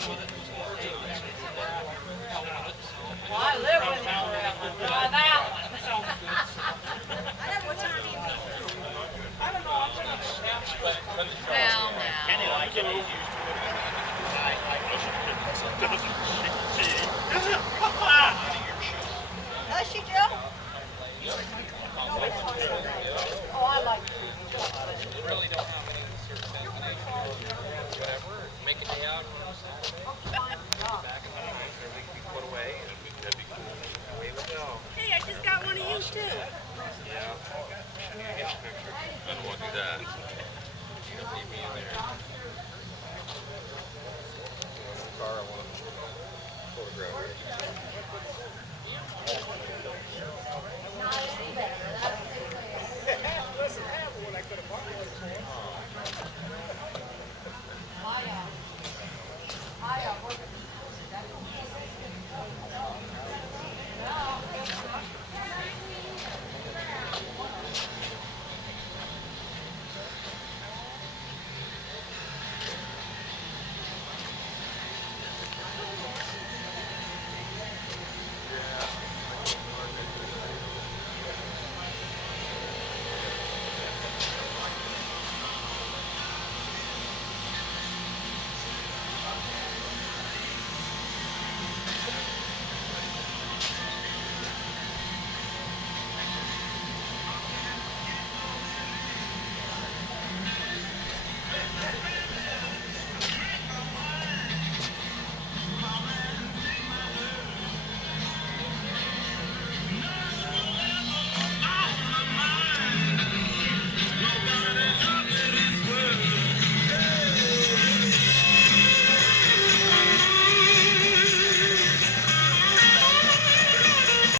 Well, I live with him forever. Try that one. I don't know. I'm gonna go down to the corner. Well, now. Does she, Joe? Oh, I like Susie. Joe's funny. Hope you find a job. Hey, I just got one of you too. Hey,